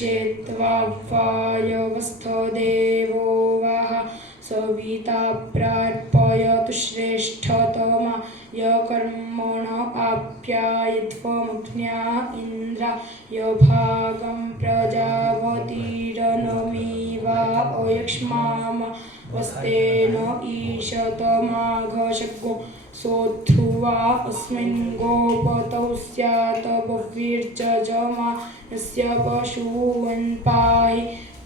चेत्वायवस्थो देवो वः सविता प्रार्पयतु श्रेष्ठतमाय कर्मण आप्यायध्वमग्न्या इन्द्राय भागं प्रजापतिरनमीवा अयक्ष्माम वस्तेन ईशतमाघशग्गो सोऽध्रुवा अस्मिन् गोपतौ स्यात् बह्वीर्जजमानस्य पशून् पाहि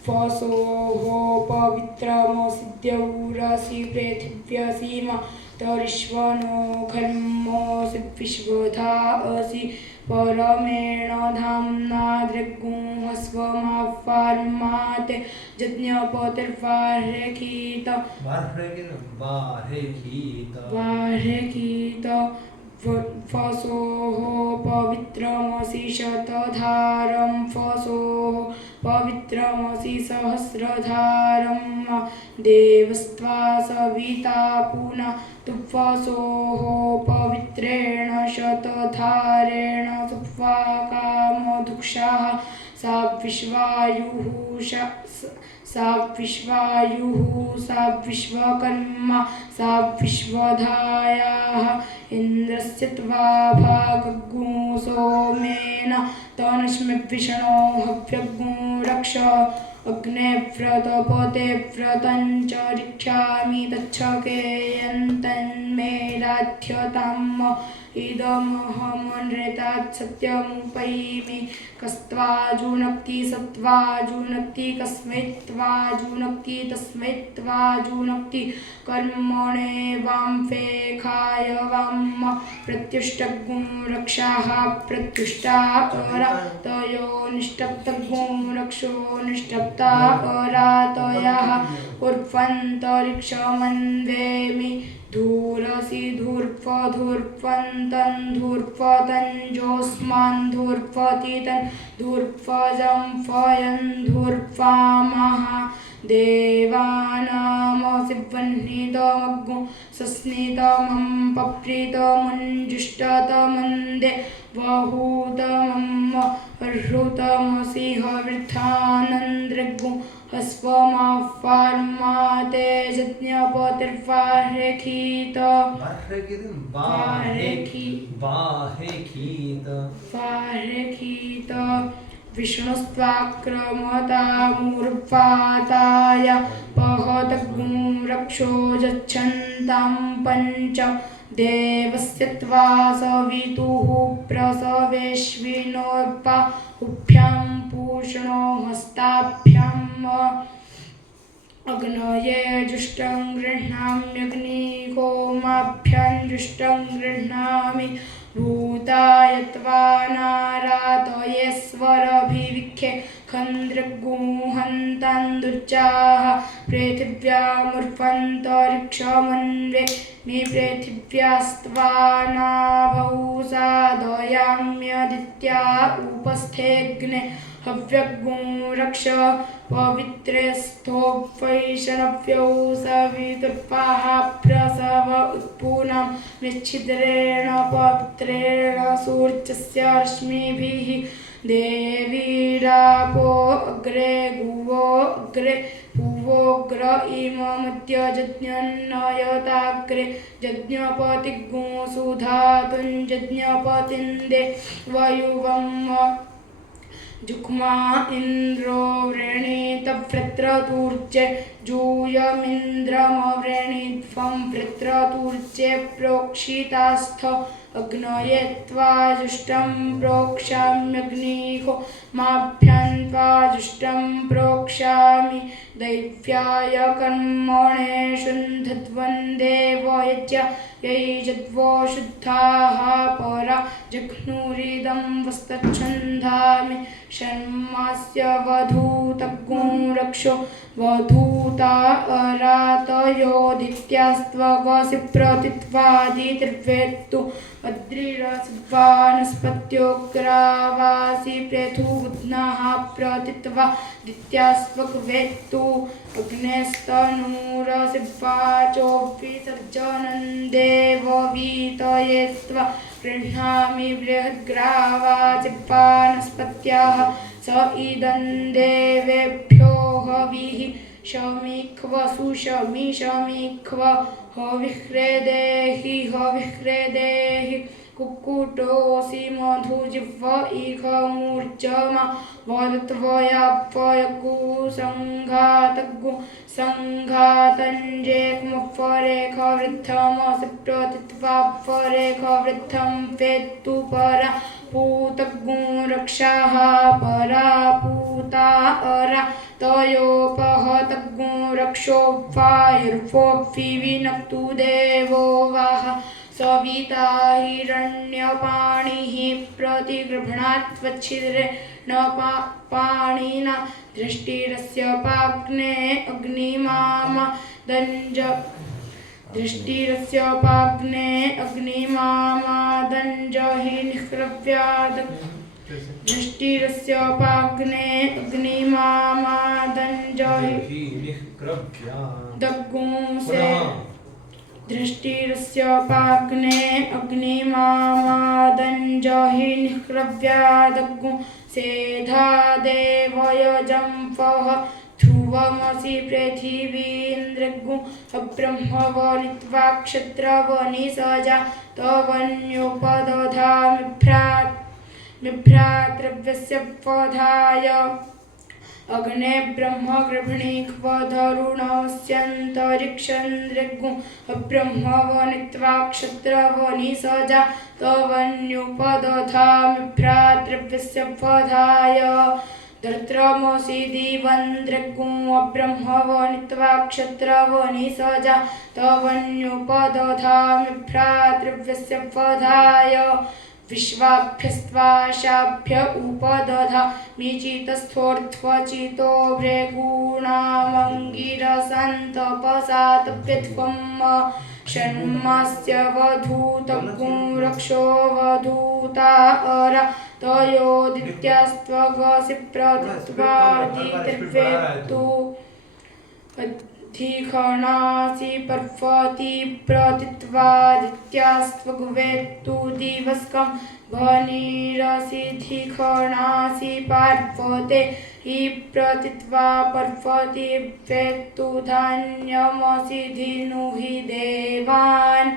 फसोः पवित्रमसिद्यौरसि पृथिव्यसीमा तरिष्वनो घर्मोऽसि विश्वधाऽसि परमेण धाम्ना दृग्गुंहस्वमाफार्माते यज्ञपतिर्वार्हेखीत फसोः पवित्रमसि शतधारं फसोः पवित्रमसि सहस्रधारं देवस्त्वा सविता पुनः तुफसोः पवित्रेण शतधारेण सुप्वा कामधुक्षाः सा विश्वायुः सा विश्वकर्मा सा विश्वधायाः इन्द्रस्य त्वा भागगुं सोमेन तनश्मि विष्णो हव्यगुं रक्ष अग्ने व्रतपते व्रतञ्चरिष्यामि तच्छकेयन्तन्मेराध्यताम् इदमहमनृतात् सत्यमुपैमि कस्त्वा जुनक्ति सत्वा जुनक्ति कस्मै त्वा जुनक्ति तस्मै त्वा जुनक्ति कर्मणे वां फेखाय वां प्रत्युष्टगुं रक्षाः प्रत्युष्टा अरातयो निष्टप्तगुं रक्षो निष्टप्ता अरातयः उर्ध्वन्तरिक्षमन्वेमि धूरसि धूर्ध्वधूर्ध्वन्तं धूर्ध्वतञ्जोऽस्मान् धूर्ध्वतितं धूर्ध्वजं फयन् धूर्ध्वामः देवानामसि वह्नितमग्गुं सस्नितमं पप्रीतमुञ्जुष्टतमन्दे बहुतमं हृतमसि हविर्थानन्द्रग्गुं हस्वमाफार्माते यज्ञपतिर्वार्हेखीत वार्हेखीत विष्णुस्त्वाक्रमतामुर्वाताय पहतगुं रक्षो यच्छन्तां पञ्च देवस्य त्वा सवितुः प्रसवेश्विनोर्पा हुभ्यां पूषणो हस्ताभ्याम् अग्नये जुष्टं गृह्णाम्यग्निहोमाभ्यां जुष्टं गृह्णामि भूताय त्वा नारातयेश्वरभिविख्ये खन्द्रगुंहन्तान्दुर्जाः पृथिव्यामुर्ध्वन्तरिक्षमन्वे मे पृथिव्यास्त्वा नाभौ साधयाम्यदित्या उपस्थेऽग्ने हव्यगुं रक्ष पवित्रेस्थो वैष्णव्यौ सवितुर्पाः प्रसव उत्पूनं निश्चिद्रेण पवित्रेण सूर्यस्य रश्मिभिः देवीरापो अग्रे गुवो अग्रे भुवोग्र इममुद्य यज्ञन्नयताग्रे यज्ञपतिगुं सुधातुं यज्ञपतिन्दे वयुवम् जुक्मा इन्द्रो वृणीत वृत्रतूर्चे जूयमिन्द्रमवृणीध्वं वृत्रतूर्चे प्रोक्षितास्थ अग्नये त्वा जुष्टं प्रोक्षाम्यग्निहो माभ्यां त्वा जुष्टं प्रोक्षामि दैव्याय कर्मणे शुन्धध्वन्देव यज्ञ यैजद्वो शुद्धाः परा जघ्नुरिदं वस्तच्छन्दामि शर्मास्य वधूतगुं रक्षो वधूता अरातयोदित्यास्त्वगसि प्रतित्वादितिर्वेत्तु अद्रिरस्वानस्पत्योग्रावासि पृथुबुध्नाः प्रतित्वा दित्यास्त्वक्वेत्तु अग्नेस्तनूरसि वाचोऽविसर्जनं देववीतये त्वा गृह्णामि बृहद्ग्रावासि वानस्पत्याः स इदं देवेभ्यो हविः शमिक्व सुशमिशमिक्व हविह्रेदेहि हविह्रेदेहि कुक्कुटोऽसि मधुजिह्व इह मूर्जमा वदत्वयापयकुसङ्घातगु सङ्घातञ्जेक्मफरेखवृद्धमसि प्रतित्वापरेखवृद्धं वेत्तु परा पूतगु रक्षाः परा पूता अरा तयोपहतगु रक्षोऽप्फायुर्वोऽप्फिविनक्तु देवो वाह सविता हिरण्यपाणिः प्रतिगृह्णात्वच्छिद्रे न पाणिना दृष्टिरस्य पाग्ने अग्निमामा दञ्ज दृष्टिरस्य पाग्ने अग्निमामा दञ्जहि निह्रव्याद दृष्टिरस्य पाग्ने अग्निमामा दञ्जहि दग्गुंसे दृष्टिरस्य पाग्ने अग्निमामादञ्जहि निह्रव्यादग्गु सेधा देवयजम्पः ध्रुवमसि पृथिवीन्द्रग्गु अब्रह्मवनित्वा क्षत्रवनिसजा तवन्युपदधा मिभ्रातृव्यस्य पधाय अग्ने ब्रह्म गृभिणीक्वधरुणस्यन्तरिक्षन्द्रग्गु अब्रह्मवनित्वा क्षत्रवनिसजा तवन्युपदधा मिभ्रातृव्यस्य पधाय दर्त्रमसि दिवन्द्रग्गु अब्रह्मवनित्वा क्षत्रवनिसजा तवन्युपदधा मिभ्रातृव्यस्य पधाय विश्वाभ्यस्त्वाशाभ्य उपदधा मिचितस्थोर्ध्वचितो भृगूणामङ्गिरसन्तपसातप्यध्वं षण्मास्य वधूतगुं रक्षो वधूता अरा तयोदित्यास्त्वगसि प्रतित्वादितिर्वेत्तु अधिखणासि पर्वति प्रतित्वादित्यास्त्वगुवेत्तु दिवस्कं भनिरसि धिखणासि पार्वते हि प्रतित्वा पर्वति वेत्तु धान्यमसि धिनुहि देवान्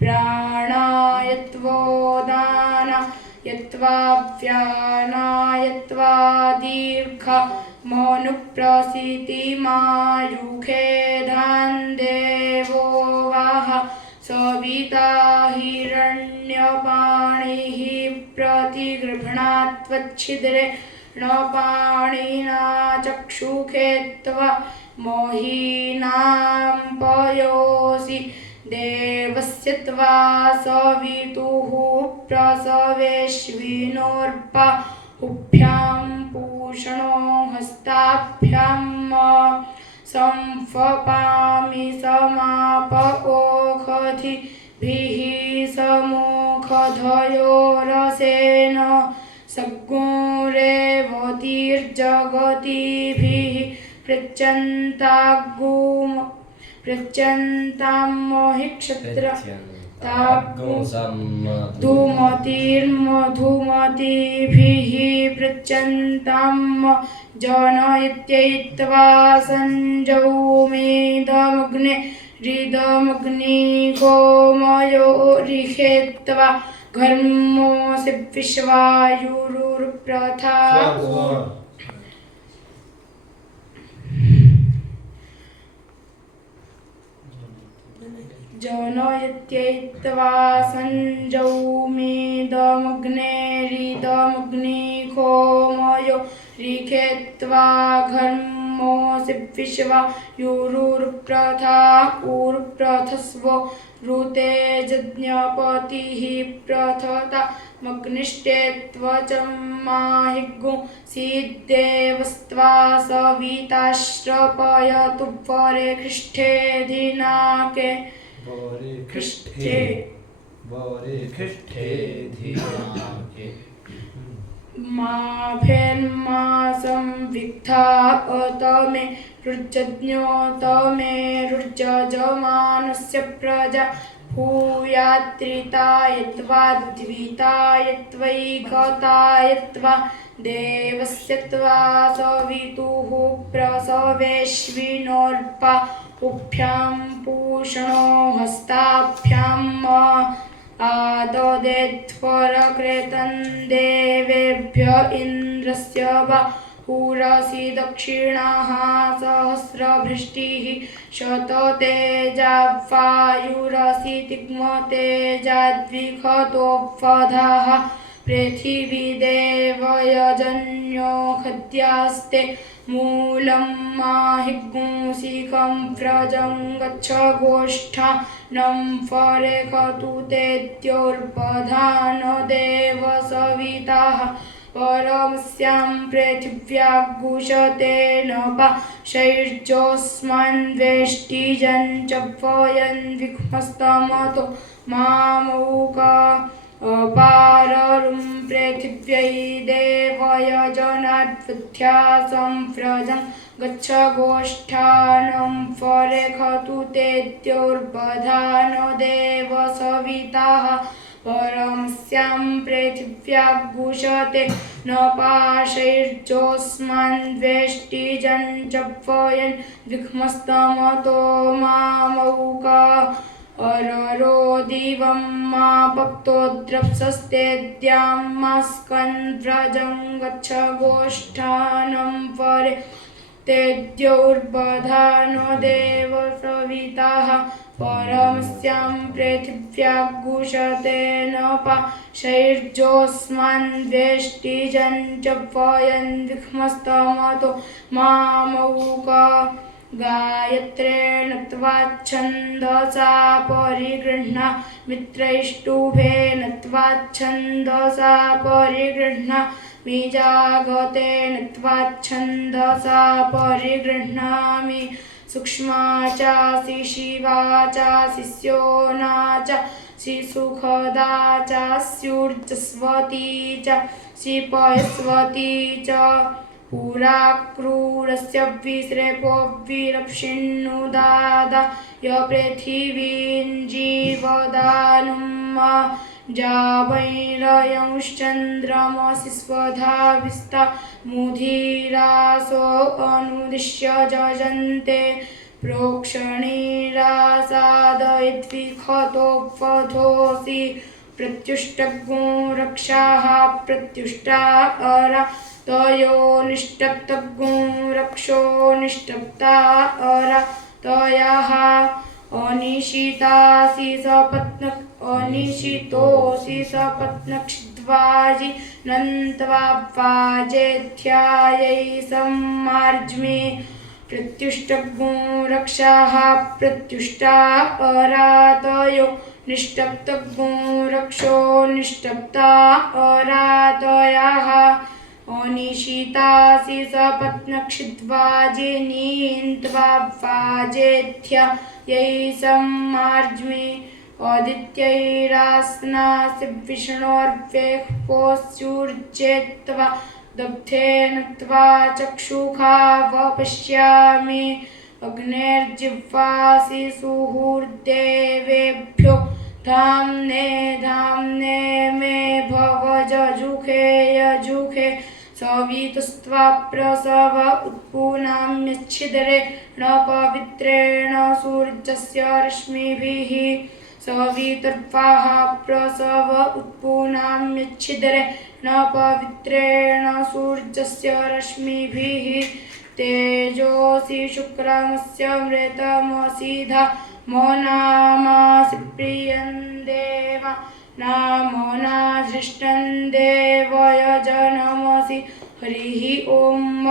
प्राणायत्वोदाना यत्त्वाव्यानायत्वा दीर्घ मनुप्रसीतिमायुखेधान् देवो वाह सविता हिरण्यपाणिः प्रतिगृह्णात्वच्छिद्रे न पाणिना चक्षुखेत्वा मोहिनां पयोसि देवस्य त्वा सवितुः प्रसवेश्विनोर्पा उभ्यां पूषणो हस्ताभ्यां संफपामि समाप ओखधिभिः समोखधयोरसेन सग्गुरेवतीर्जगतिभिः पृच्छन्तां मोहि क्षत्र धूमतिर्मधुमतिभिः पृच्छन्तां जनयत्यैत्वा सञ्जौमेदमग्ने हृदमग्निगोमयो रिहेत्वा घर्मोऽसि विश्वायुरुप्रथा जनयत्यैत्वा सञ्जौमेदमग्ने हृदमग्निगोमयो रिखेत्वा घर्मोऽसि विश्वायुरुप्रथा उर्प्रथस्व ऋते यज्ञपतिः प्रथता मग्निष्टेत्वचमाहिगु सिद्धेवस्त्वा सविताश्रपयतु परे ख्रिष्ठे दिनाके ख्रिष्ठे दिनाके माभेन्मासं विक्था अतमे रुज्जज्ञोतमे रुज्जजमानस्य प्रजा भूयात्रितायत्वाद्वितायत्वैकतायत्वा देवस्यत्वा सवितुः प्रसवेश्विनोर्पा उभ्यां पूषणो हस्ताभ्याम् आददेत्वरकृतं देवेभ्य इन्द्रस्य बाहुरसि दक्षिणाः सहस्रभृष्टिः शततेजावायुरसि तिग्मतेजाद्विखतोपधाः पृथिवी देवयजन्यो खद्यास्ते मूलं माहिगुंसिकं व्रजं गच्छ गोष्ठानं फरेखतु तेद्योर्बधानो देव सविताः परमस्यां पृथिव्यागुषते न पाशैर्जोऽस्मान्वेष्टिजन् च वयन् विघ्मस्तमतो मामौका अपाररुं पृथिव्यै देवयजनाद्वृद्ध्या संव्रजं गच्छ गोष्ठानं फरेखतु तेद्योर्बधानो देव सविताः परमस्यां पृथिव्यागुषते न पाशैर्जोऽस्मान्वेष्टिजन् च वयन् विघ्मस्तमतो मामौका अररो दिवं मा पक्तोद्रप्सस्तेद्यामास्कन् व्रजं गच्छ गोष्ठानं फरे तेद्योर्बधानो देव सविताः परमस्यां पृथिव्यागुषते न पाशैर्जोऽस्मान्वेष्टिजन् च वयन् विघ्मस्तमतो मामौका गायत्रेण त्वाच्छन्दसा परिगृह्णा मित्रैष्टुभेन त्वाच्छन्दसा परिगृह्णा जागतेन त्वाच्छन्दसा परिगृह्णामि सूक्ष्मा चासि शिवा चासि स्योना चासि सुखदा चास्युर्जस्वती चासि पयस्वती च पुराक्रूरस्य विसृपो विरप्सिन्नुदादा य पृथिवीं जीवदानुं जावैरयंश्चन्द्रमसि स्वधाविस्ता मुधिरासो अनुदिश्य जजन्ते प्रोक्षणीरासादयद्विखतोपथोऽसि प्रत्युष्टगो रक्षाः प्रत्युष्टा अरा तयो निष्टप्तगो रक्षो निष्टप्ता अरा तयाः अनिशितासि सपत्नक अनिशितोऽसि सपत्नक्षिद्वाजि नन्त्वा वाजेध्यायै सम्मार्ज्मि प्रत्युष्टगो रक्षाः प्रत्युष्टा अरातयो निष्टप्तगो रक्षो निष्टप्ता अरातयाः अनिशितासि सपत्नक्षिद्वाजि नीन्त्वा वाजेध्यायै सम्मार्ज्मि आदित्यैरास्नासि विष्णोर्वेक्पोऽस्युर्जेत्वा दग्धेन त्वा चक्षुषा वपश्यामि अग्नेर्जिह्वासि सुहृद्देवेभ्यो धाम्ने धाम्ने मे भव जजुषे यजुषे सवितुस्त्वा प्रसव उत्पुनाम्यच्छिद्रेण पवित्रेण सूर्यस्य रश्मिभिः सवितुर्वाः प्रसव उत्पुनाम्यच्छिद्रेण पवित्रेण सूर्यस्य रश्मिभिः तेजोऽसि शुक्रमस्य मृतमसि धामो नामासि प्रियं देव नामो नाधृष्टं देवयजनमसि हरिः ॐ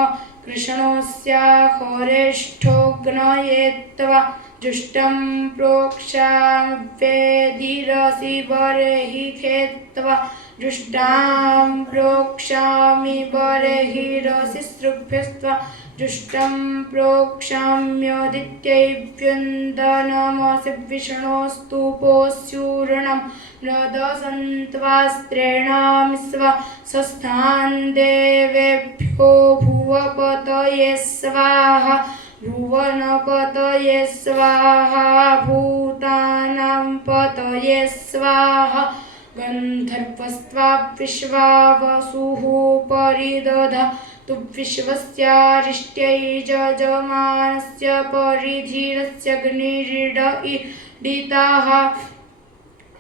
कृष्णोऽस्याखरेष्ठोऽग्नयेत्वा जुष्टं प्रोक्षाम्यवेदिरसि बर्हिः खेत्वा जुष्टां प्रोक्षामि बर्हिरसि सृभ्यस्त्वा जुष्टं प्रोक्षाम्यदित्यैव्यन्दनमसि विष्णोस्तुपोऽस्यूर्णं मृदसन्त्वास्त्रेणामि स्वस्तान् देवेभ्यो भुवपतये स्वाहा भुवनपतये स्वाहा भूतानां पतये स्वाहा गन्धर्वस्त्वा विश्वा वसुः परिदधातु विश्वस्यारिष्ट्यै यजमानस्य परिधीरस्यग्निरीडयिडिताः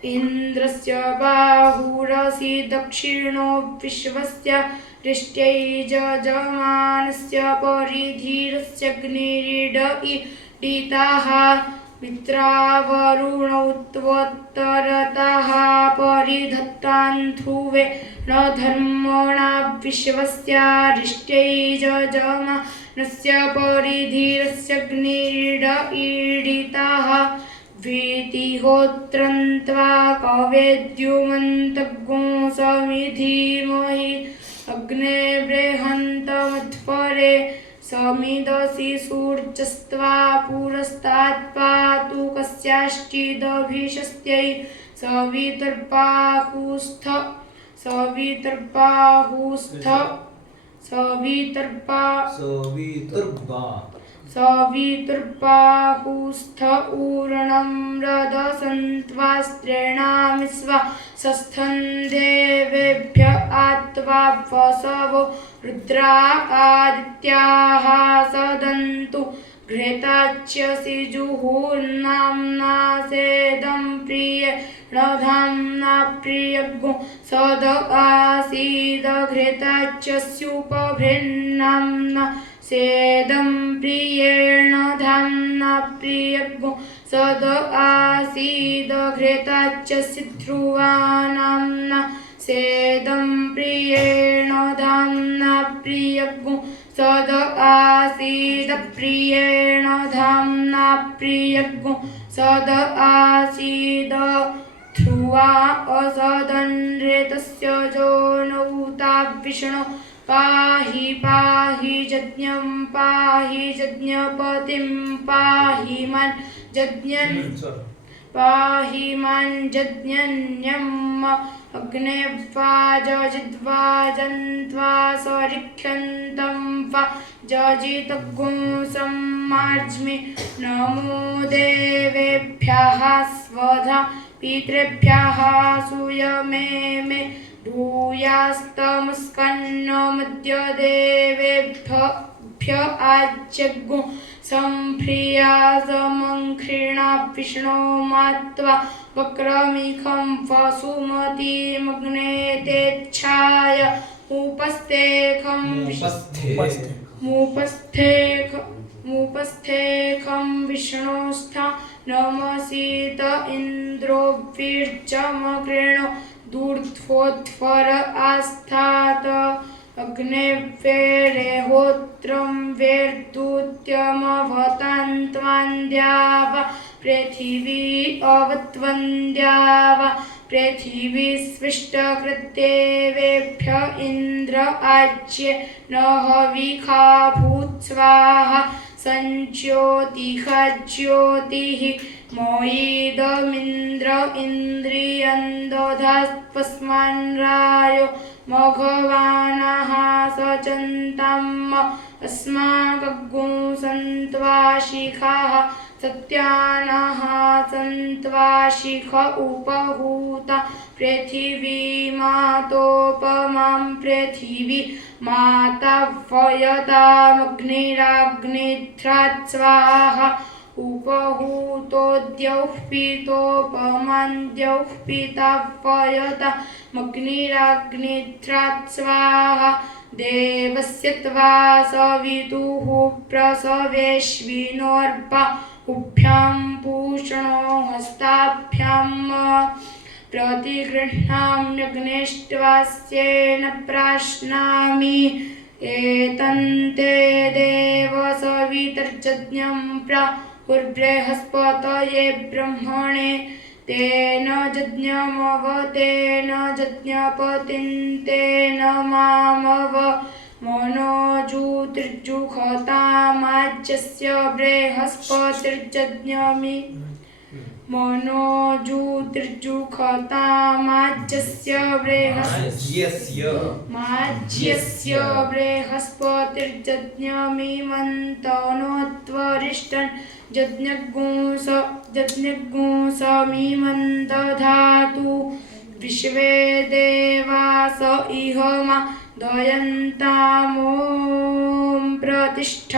इन्द्रस्य बाहुरसि दक्षिणो विश्वस्य रिष्ट्यै यजमानस्य परिधीरस्यग्निरीडयिडिताः मित्रावरुणौ त्वत्तरतः परिधत्तान्ध्रुवे न धर्मणा विश्वस्यारिष्ट्यै यजमानस्य परिधीरस्यग्निरीडयिडिताः वीतिहोत्रन्त्वा कवेद्युमन्तगुं समिधीमहि अग्ने बृहन्तमध्वरे समिदसि सूर्यस्त्वा पुरस्तात् पातु कस्याश्चिदभिषस्त्यै सवितर्बाहुस्थ ऊर्णं रदसन्त्वास्त्रेणामि सस्थं देवेभ्य आत्वा वसवो रुद्रादित्याः सदन्तु घृताच्यसि जुहुर्नाम्ना सेदं प्रियेण धाम्ना प्रियगुं सद आसीद घृताच्यस्युपभृन्नाम्ना सेदं प्रियेण धाम्ना प्रियगुं सद आसीद घृताच्यस्य ध्रुवा नाम्ना सेदं प्रियेण धाम्ना प्रियगुं सद आसीद प्रियेण धाम्ना प्रियगुं सद आसीद ध्रुवा असदन्रेतस्य जो नौता विष्णु पाहि पाहि यज्ञं पाहि यज्ञपतिं पाहि मां यज्ञन्यम् अग्ने वाजजिद्वाजन्त्वा सरिक्षन्तं वा जजितगुं सम्मार्ज्मि नमो देवेभ्यः स्वधा पितृभ्यः सूयमे मे भूयास्तमस्कन्नमद्य देवेभ्य आज्यगुं सम्प्रिया समङ्घृणा विष्णो मात्वा वक्रमिखं वसुमतीमग्ने तेच्छाय मुपस्थेखं विष्णोस्था नमसीत इन्द्रो वीर्यमकृणो दूर्ध्वोध्वर आस्थात अग्ने वेरेहोत्रं वेर्दूत्यमवतान्त्वान्द्याव पृथिवी अवत्वन्द्याव पृथिवी स्विष्टकृत्येवेभ्य इन्द्र आज्ये न हविखा भूत्स्वाहा संज्योतिः ज्योतिः मोयिदमिन्द्र इन्द्रियं दधास्पस्मान्रायो मघवानः सचन्तम् अस्माकगुं सन्त्वाशिखाः सत्यानः सन्त्वाशिख उपहूता पृथिवीमातोपमां पृथिवी माता वयतामग्निराग्निध्रात् स्वाहा उपहूतोद्यौः पीतोपमान्द्यौः पिता वयता मग्निराग्निध्रात् स्वाहा देवस्य त्वा सवितुः प्रसवेश्विनोर्पा उभ्यां पूषणो हस्ताभ्यां प्रतिगृह्णाम्यग्निष्ट्वास्येन प्राश्नामि एतन्ते देव सवितर्जज्ञं प्राहुर्बृहस्पतये ब्रह्मणे तेन यज्ञमवतेन यज्ञपतिं तेन मामव मनोजूतिर्जुषतामाज्यस्य बृहस्पतिर्जज्ञमि मनोजुतिर्जुखतामाज्यस्य माज्यस्य बृहस्पतिर्जज्ञमिमन्तनोत्वरिष्टन् जज्ञगुंसमिमन्दधातु विश्वे देवास इह मा दयन्तामों प्रतिष्ठ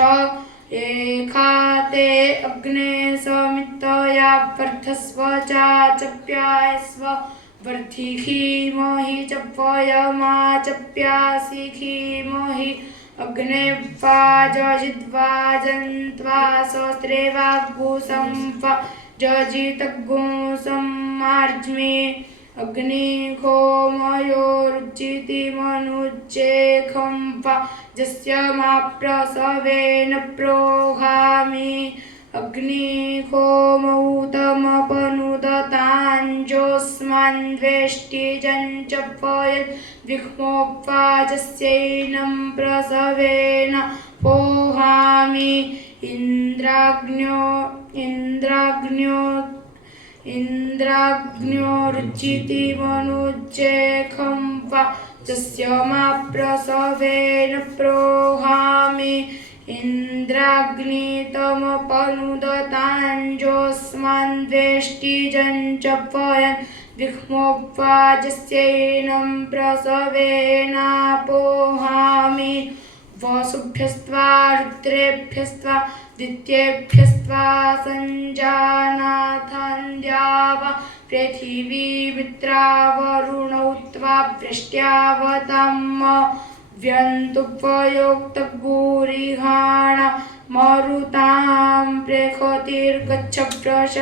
एखाते अग्ने समितया वर्धस्व चाचप्यायस्व वर्धिखीमहि चप्पयमाचप्यासिखीमहि अग्ने वाजजिद्वाजन्त्वा सहस्रेवाग्गुसं वा जजितग्गुसंमार्ज्मे अग्निहोमयोरुचितिमनुज्जेखं वा यस्य माप्रसवेन प्रोहामि अग्निहोमौतमपनुदताञ्जोऽस्मान्वेष्टिजञ्चपयन् विह्मोपवाजस्यैनं प्रसवेन पोहामि इन्द्राग्न्योरुचितिमनुज्जेखं वा यस्य माप्रसवेन प्रोहामि इन्द्राग्नितमपनुदताञ्जोऽस्मान्वेष्टिजञ्चपयन् विह्मोपवाजस्यैनं प्रसवेनापोहामि वसुभ्यस्त्वा रुद्रेभ्यस्त्वा दित्येभ्यस्त्वा सञ्जानाथान्द्यावा पृथिवीमित्रावरुणौ त्वा वृष्ट्यावताम व्यन्तुपयोक्तगुरिहाण मरुतां प्रेखतिर्गच्छप्रश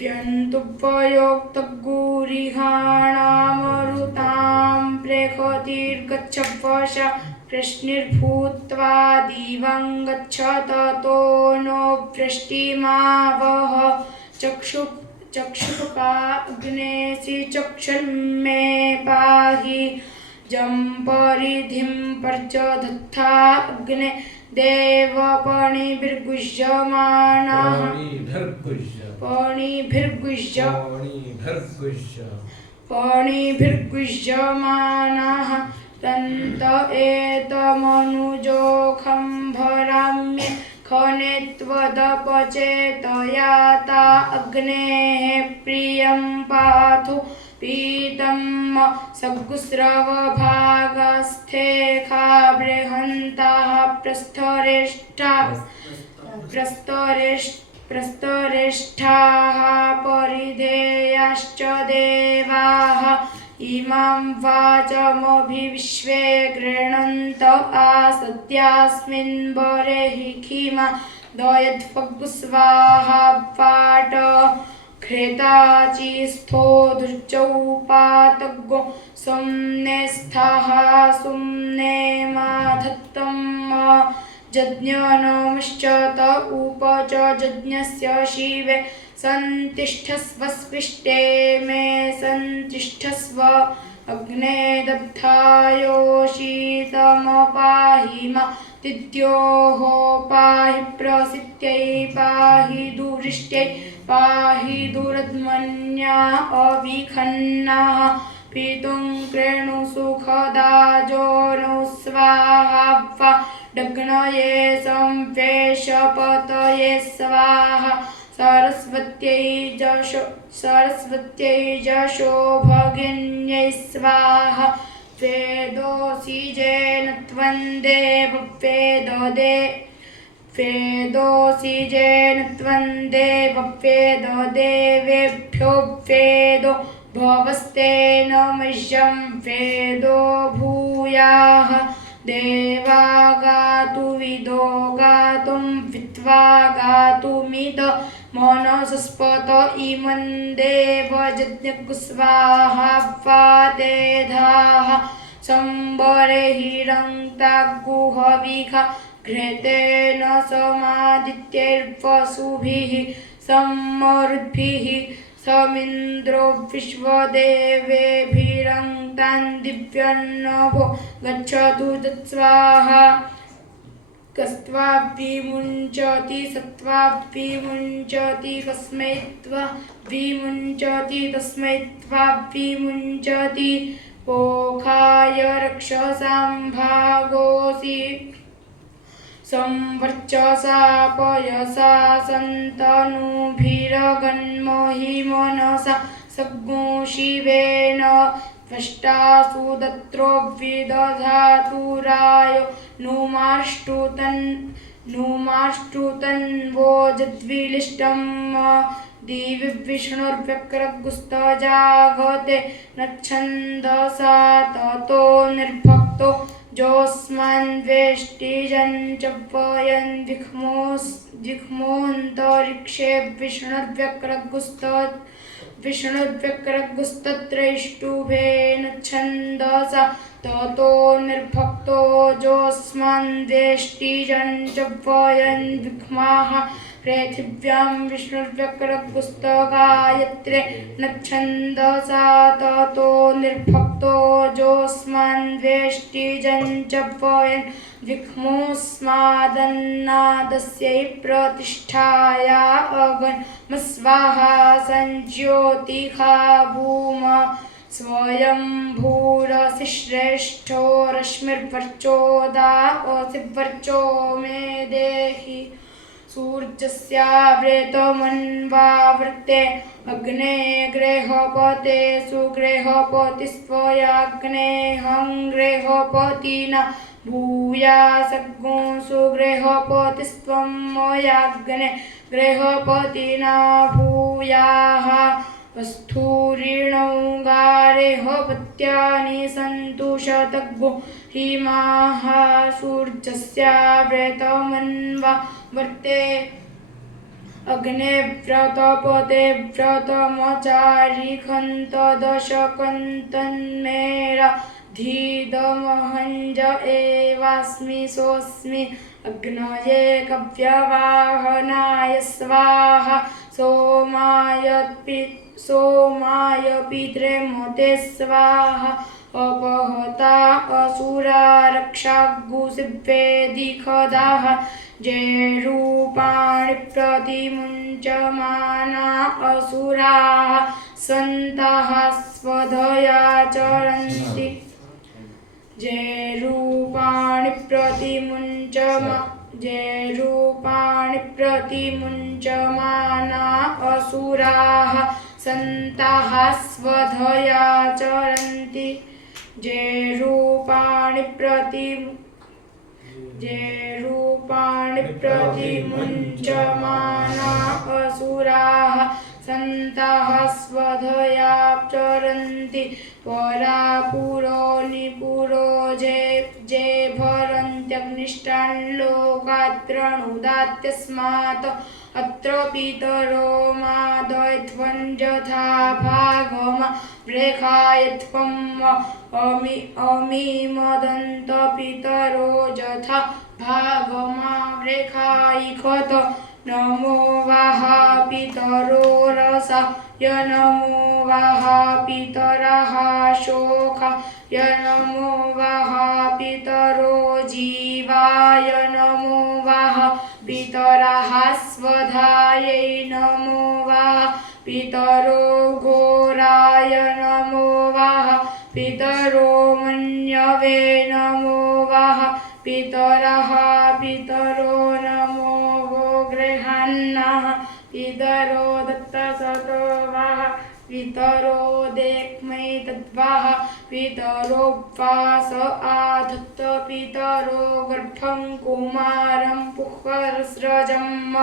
व्यन्तुपयोक्तगुरिहाणामरुतां प्रेखतिर्गच्छपश कृष्णिर्भूत्वा दिवं गच्छ ततो नो वृष्टिमावह चक्षुषा अग्नेसि चक्षुर्मे पाहि जम्परिधिं पर्चदत्था अग्ने पणिभिर्गुह्यमानाः तन्त एतमनुजोखं भराम्ये खने त्वदपचेतयाता अग्नेः प्रियं पाथो पीतं सगुस्रवभागस्थेखा बृहन्तः प्रस्तरेष्ठाः परिधेयाश्च देवाः इमां वाचमभिविश्वे गृह्णन्त आसत्यास्मिन् बर्हिखिमा दयद्फग्स्वाहा पाट घृताचिस्थो धुर्चौपातग्गो सुम्नेस्थः सुम्ने माधत्तं जज्ञनमश्च त उप च जज्ञस्य शिवे सन्तिष्ठस्व स्विष्टे मे सन्तिष्ठस्व अग्ने दग्धायोषितमपाहि मा तिथ्योः पाहि प्रसित्यै पाहि दुरिष्ट्यै पाहि दुरद्मन्या अविखन्नाः पीतुं क्रेणु सुखदाजो नो स्वाहा वा डग्नये संवेशपतये स्वाहा सरस्वत्यै जशो भगिन्यै स्वाहा वेदोऽसिजेन त्वं देववेदो देवेभ्यो वेदो भवस्तेन मह्यं वेदो भूयाः देवा गातु विदो गातुं विद्वा गातुमिद मनसस्पत इमं देवजज्ञस्वाहा वादेधाः संबर्हिरन्ताग्गुहविखा घृतेन समादित्यैर्वसुभिः सम्मरुद्भिः समिन्द्रो विश्वदेवेभिरन्तान् दिव्यन्नभो गच्छतु तत्स्वाहा कस्त्वाभिमुञ्चति सत्त्वाभिमुञ्चति कस्मै त्वाभिमुञ्चति तस्मै त्वाभिमुञ्चति पोखाय रक्षसां भागोऽसि संवर्चसा पयसा सन्तनुभिरगन्महि मनसा सग्गो शिवेन त्वष्टासु दत्रो विदधातु रायो नुमाष्टुतन्वो जद्विलिष्टं दिवि विष्णुर्व्यक्रगुस्तजागते नच्छन्दसा ततो निर्भक्तो जोऽस्मान्वेष्टिजञ्च वयन् जिह्मोऽन्तरिक्षे विष्णुर्व्यक्रगुस्तत्रैष्टुभेन छन्दसा ततो निर्भक्तो जोऽस्मान्वेष्टिजञ्च वयन् विद्मः पृथिव्यां विष्णुर्व्यक्रगुस्तगायत्रे न छन्दसा ततो निर्भक्तो जोऽस्मान्वेष्टिजञ्च वयन् विद्मोऽस्मादन्नादस्यै प्रतिष्ठाया अगन्मस्वाहा सञ्ज्योतिषा भूम स्वयंभूरसि श्रेष्ठो रश्मिर्वर्चोदासिवर्चो मे देहि सूर्यस्यावृतमन्वावृत्ते अग्ने गृहपते सुगृहपतिस्त्वयाग्नेऽहं गृहपतिना भूयासग्गो सुगृहपतिस्त्वं मयाग्ने गृहपतिना भूयाः स्थूरिणौगारेहपत्यानि सन्तु शतग्गो हिमाः सूर्यस्यावृतमन्वा वर्ते अग्ने व्रतपते व्रतमचारिखन्त दशकन्तन्मेरा धीदमहञ्ज एवास्मि सोऽस्मि अग्नये कव्यवाहनाय स्वाहा सोमाय पितृमते स्वाहा अपहता असुरा रक्षागुषिवेदिखदाः जे रूपाणि प्रतिमुञ्चमाना असुराः सन्तः स्वधया चरन्ति जे रूपाणि प्रतिमुञ्चमाना असुराः सन्तः स्वधया चरन्ति जे रूपाणि प्रतिमुञ्चमाना असुराः सन्तः स्वधया चरन्ति परा पुरो निपुरो जे भरन्त्यग्निष्टान् लोकात्रणुदात्यस्मात् अत्र पितरो मादयध्वं यथा भागमा रेखायध्वम् अमीमदन्त पितरो यथा भागमा रेखायिखत नमो वाह पितरो रसाय नमो वाह पितरः शोकाय नमो वाह पितरो जीवाय नमो वाह पितरः स्वधायै नमो वाह पितरो घोराय नमो वाह पितरो मन्यवे नमो वाह पितरो नमो गृहान्नः पितरो दत्तसतो वाह पितरो देक्मै तद्वाह पितरोपवास आधत्त पितरो गर्भं कुमारं पुःस्रजम्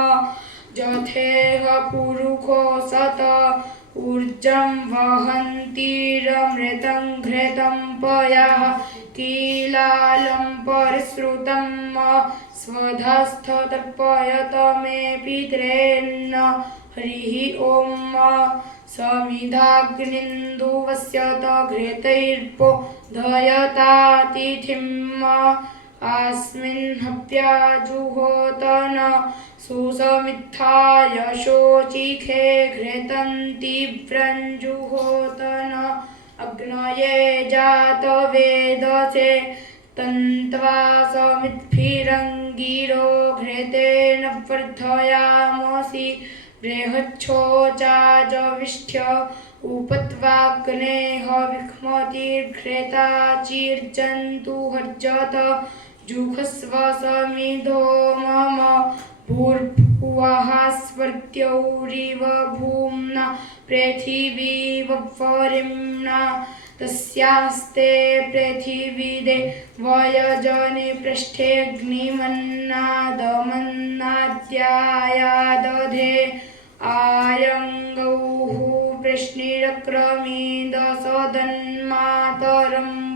जथेह पुरुषो सत ऊर्जं वहन्तीरमृतं घृतं पयः कीलालं परिश्रुतं स्वधस्थतर्पयत मे पितॄन् हरिः ॐ समिधाग्निन्दुवस्यत घृतैर्पो धयतातिथिम् अस्मिन् हव्याजुहोतन सुसमित्थाय शोचिखे घृतं तीव्रञ्जुहोतन अग्नये जातवेदसे तन्त्वा समिद्भिरङ्गिरो घृतेन वर्धयामसि बृहच्छोचाजविष्ठ्य उपत्वाग्नेः विक्ष्मतिर्घृता चिर्जन्तुहर्जत जुषस्व समिधो मम भूर्भुवः स्वर्ग्यौरिव भूम्ना पृथिवीवरिम्ना तस्यास्ते पृथिवीदे वयजने पृष्ठेऽग्निमन्नादमन्नाद्यायादधे आयङ्गौः वृष्णिरक्रमे दशदन्मातरं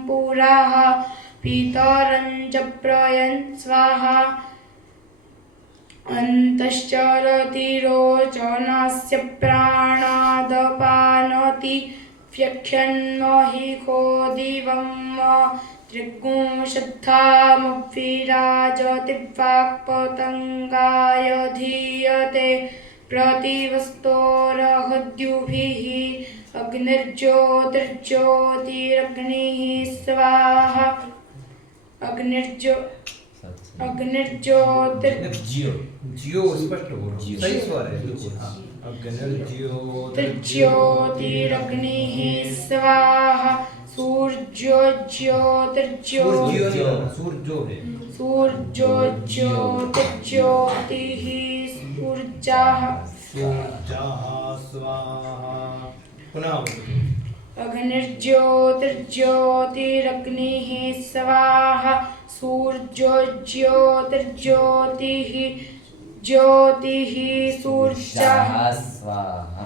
पुराः पितरं च प्रयन् स्वाहा अन्तश्चरति रोचनस्य प्राणादपानति व्यख्यन्महिको दिवं त्रिगुंशद्धामभिराजति वाक्पतङ्गाय धीयते प्रतिवस्तोरहद्युभिः अग्निर्ज्योतिर्ज्योतिरग्निः स्वाहा अग्निर्ज्योतिर् जियो स्पष्ट बोलो सही स्वर है बिल्कुल हाँ ज्योतिरग्निः स्वाहा सूर्योज्योतिर्ज्योतिर्ज्योतिः सूर्योज्योतिर्ज्योतिः ऊर्जाः स्वाहा पुनः अग्निर्ज्योतिर्ज्योतिरग्निः स्वाहा सूर्योज्योतिर्ज्योतिः ज्योतिः सूर्यः स्वाहा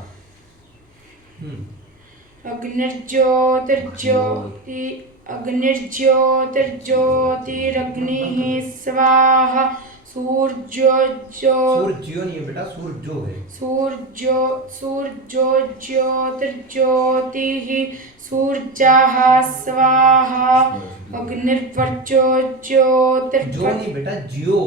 अग्निर्ज्योतिर्ज्योतिरग्निः स्वाहा सूर्यो नहीं है बेटा सूर्यो है सूर्योज्योतिर्ज्योतिः सूर्यः स्वाहा अग्निर्वर्चोज्योतिर् जो नहीं बेटा जियो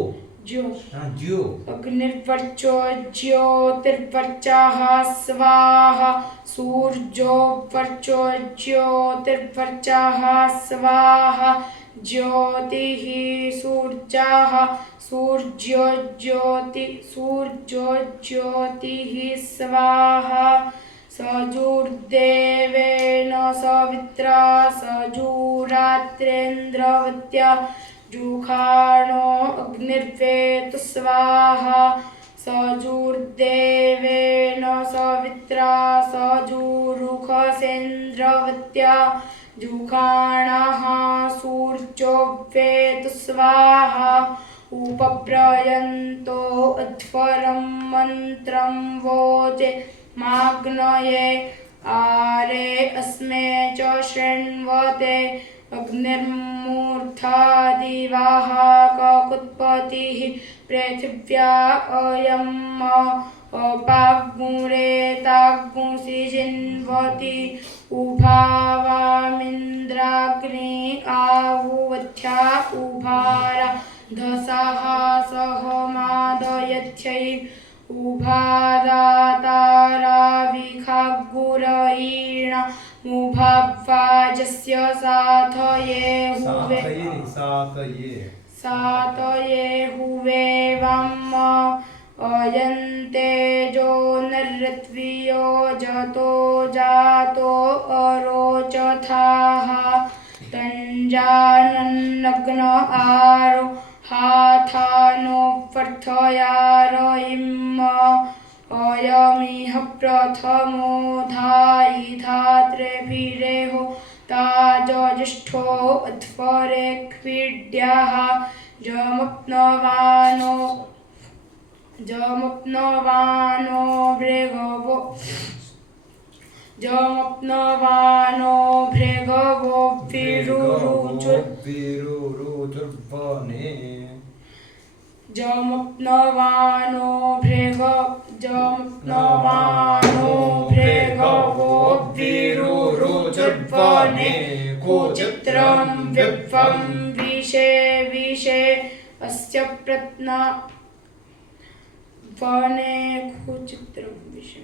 हाँ जियो अग्निर्वर्चोज्योतिर्वर्चः स्वाहा सूर्योवर्चोज्योतिर्वर्चः स्वाहा ज्योतिः सूर्यः सूर्योज्योतिः स्वाहा सजुर्देवेन सवित्रा सजुरात्रेन्द्रवत्या जुषाणो अग्निर्वेतु स्वाहा सजुर्देवेन सवित्रा सजुरुखसेन्द्रवत्या जुषाणः सूर्योवेतु स्वाहा उपप्रयन्तो अध्वरं मन्त्रं वोचे माग्नये आरे अस्मे च शृण्वते अग्निर्मूर्धादिवाः ककुत्पतिः पृथिव्या अयम् अपाग्मुरेताग्मुषि जिन्वति उभावामिन्द्राग्नि आहुवध्या उभारा धसाः सहमादयध्यै उभादाताराविखागुरयीण मुभावाजस्य सातये हुवे वम् अयन्ते जो नृत्वियो जतो जातो अरोचथाः तञ्जानन्नग्न आरो हाथानो वर्धयारयिम् अयमिह प्रथमो धायिधात्रेभिरेहो ताजज्येष्ठो अध्वरे क्रीड्याः जमप्नवानो भृगवो विरुरुचुर्वने जमप्नवानो भृगवो विरुरुचुर्वने कुचित्रं विप्वं विषे अस्य प्रत्ना वने कुचित्रं विषे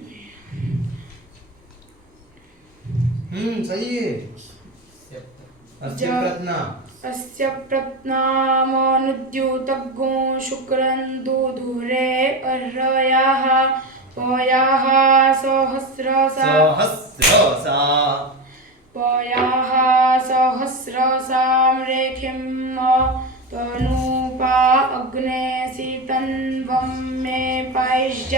सही है अस्य प्रत्ना अस्य प्रत्नामनुद्यूतगो शुक्रन्दु दूरे अर्हयाः पयाः सहस्रसा पयाः सहस्रसां रेखिं तनूपा अग्ने सीतन्वं मे पायज्य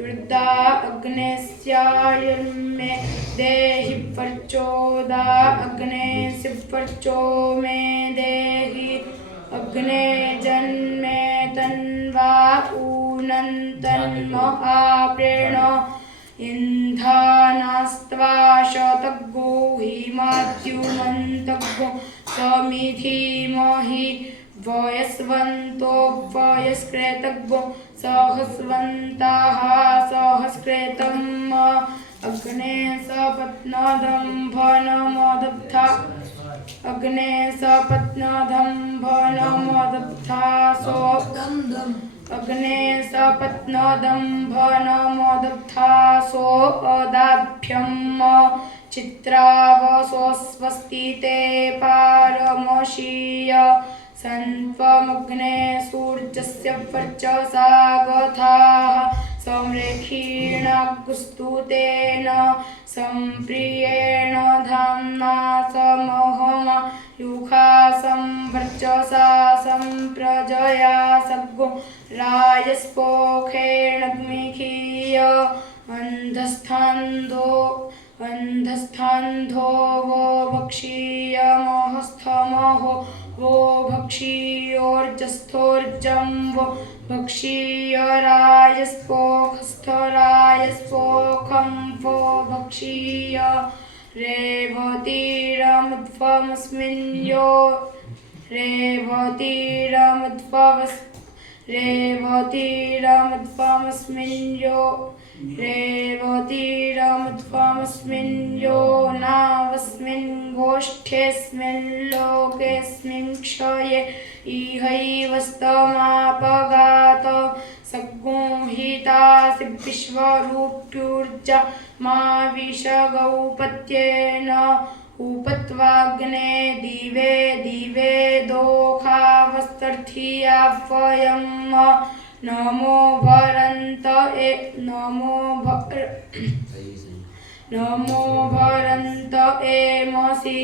युर्दा अग्नेस्यायुर्मे देहि पर्चोदा अग्ने सिपर्चो मे देहि अग्ने जन्मे तन्वा ऊनन्तन्म आप्रेण इंधानास्त्वा शतगो हिमाद्युमन्तगो समिधीमहि वयस्वन्तो वयस्कृतगो सहस्वन्ताः सहस्कृतम् अग्ने सपत्नदम्भनमदब्धा अग्ने सपत्नदम्भनमदब्धा सो अग्ने सपत्नदम्भनमदब्धासो अदाभ्यं चित्रावसो स्वस्ति ते पारमशीय सन्त्वमग्ने सूर्यस्य वर्चसा गथाः संरेखीणागुस्तुतेन सम्प्रियेण धाम्ना समहमा युखा संवर्चसा सम्प्रजया सग्गो राजस्पोखेणग्मिखीय अन्धस्थान्धो वो भक्षीय महस्थमहो वो भक्षीयोर्जस्थोर्जं वो भक्षीय राजस्पोखस्थराजस्पोखं वो भक्षीय रेवतीरमुद्भवस्मिन् यो रेवतीरमुद्भवस्मिन् यो नावस्मिन् गोष्ठेऽस्मिन् लोकेऽस्मिन् क्षये इहैवस्तमापगात सगुंहितासि विश्वरूप्युर्जा मा विषगौपत्येन उपत्वाग्ने दिवे दिवे दोखावस्तर्थीयावयं नमो भरन्त एमसि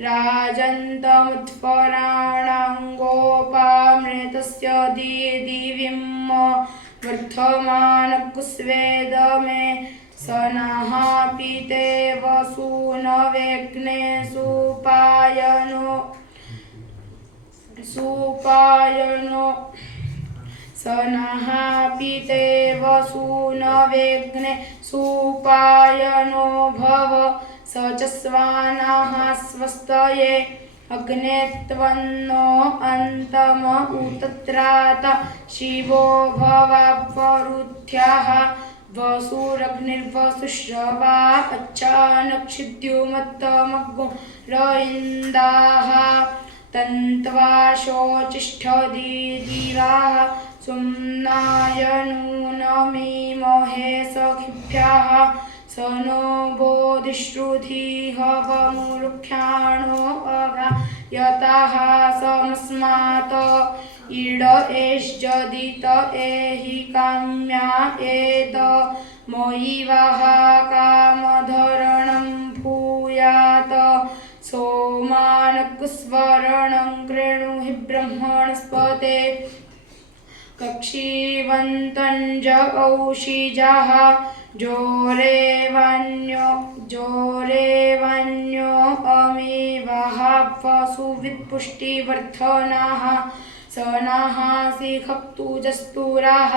राजन्तमुत्पराणाङ्गोपामृतस्य दिविं वर्धमानकुस्वेद मे सनाः पीते वसूनवेग्ने सुपायनो सनाः पीते वसूनवेग्ने सुपायनो भव सचस्वानाः स्वस्तये अग्ने त्वन्नो अन्तम उतत्रात शिवो भवापरुथ्यः वसुरग्निर्वसुश्रवा अच्छानक्षिद्युमत्तमग्गो रयिन्दाः तन्त्वा शोचिष्ठदीदिराः सुम्नायनूनमीमहे सखिभ्यः स नो बोधिश्रुधिः हवमुरुख्याणो अगा यतः समस्मात् इड एष्जदित एहि काम्या एत मयि वः कामधरणं भूयात् सोमानकुस्वरणं कृणुहि ब्रह्मणस्पते कक्षीवन्तञ्ज औषिजाः जोरेवन्यो अमीवः वसुवित्पुष्टिवर्धनाः सनाः शिखप्तुजस्तुराः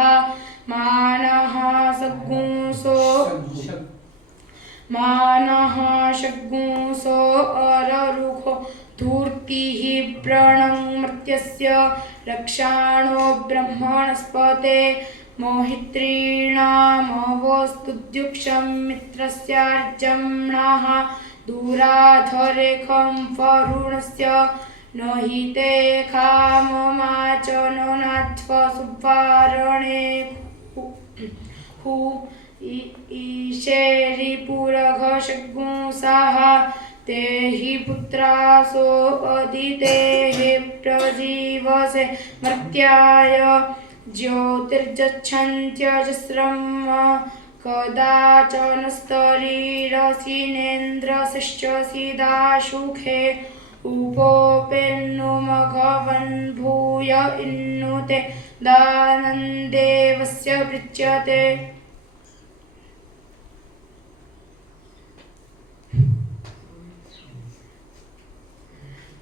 मानः शग्गुंसो अररुखो धूर्तिः प्रणङ्मर्त्यस्य रक्षाणो ब्रह्मणस्पते मोहित्रीणामवस्तुद्युक्षं मित्रस्यार्जम्णाः दूराधरेखं वरुणस्य न हि ते खाममाचनो नाध्वसुवारणे ईशेरिपुरघषग्गुंसाः ते हि पुत्रासो अदितेः प्रजीवसे मर्त्याय ज्योतिर्गच्छन्त्यजस्रं कदाचन स्तरीरसिनेन्द्रशिश्च दाशुखे उपोपेन्नु मघवन् भूय इन्नुते दानन्देवस्य पृच्यते।